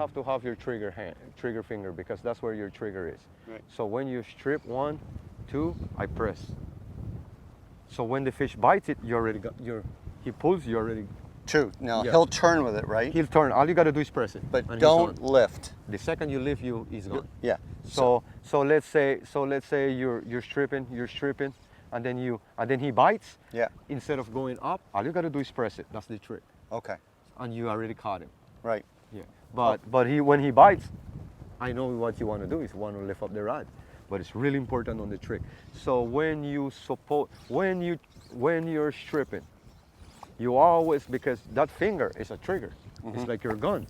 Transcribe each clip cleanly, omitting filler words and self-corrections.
have to have your trigger finger, because that's where your trigger is. Right. So when you strip 1, 2, I press. So when the fish bites it, you already got he pulls, you already. True. Now Yeah. he'll turn with it, right? He'll turn. All you got to do is press it. But and don't lift. the second you lift, he's gone. Yeah. So let's say you're stripping, and then he bites. Yeah. Instead of going up, all you got to do is press it. That's the trick. Okay. And you already caught him. Right. Yeah. But when he bites, I know what you want to do is want to lift up the rod. But it's really important on the trick. So when you're stripping, you always, because that finger is a trigger. It's like your gun.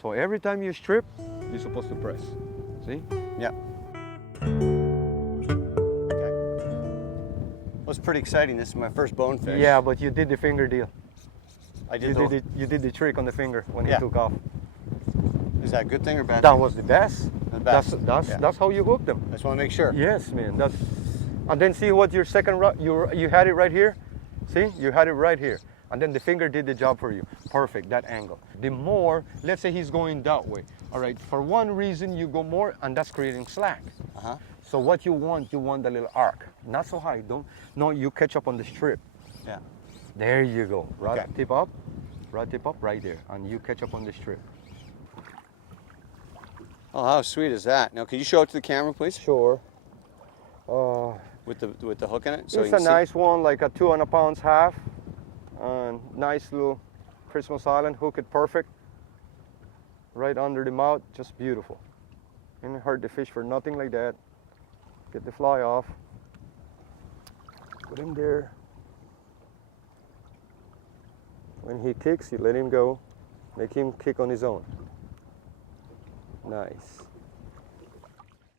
So every time you strip, you're supposed to press. See? Yeah. Okay. Well, it's pretty exciting. This is my first bonefish. Yeah, but you did the finger deal. I did. You did the trick on the finger when he Yeah. took off. Is that a good thing or bad? That was the best. The best. That's how you hook them. I just want to make sure. Yes, man. And then see what your second rod, you had it right here. See, you had it right here. And then the finger did the job for you. Perfect, that angle. The more, let's say he's going that way. All right, for one reason you go more, and that's creating slack. So what you want the little arc. Not so high, no, you catch up on the strip. Yeah. There you go, rod Okay. tip up right there, and you catch up on the strip. Oh, how sweet is that? Now, can you show it to the camera, please? Sure. With the hook in it? It's a nice one, like a 2.5 pounds. And nice little Christmas Island, hook it perfect. Right under the mouth, just beautiful. Didn't hurt the fish for nothing like that. Get the fly off. Put him there. When he kicks, you let him go. Make him kick on his own. Nice.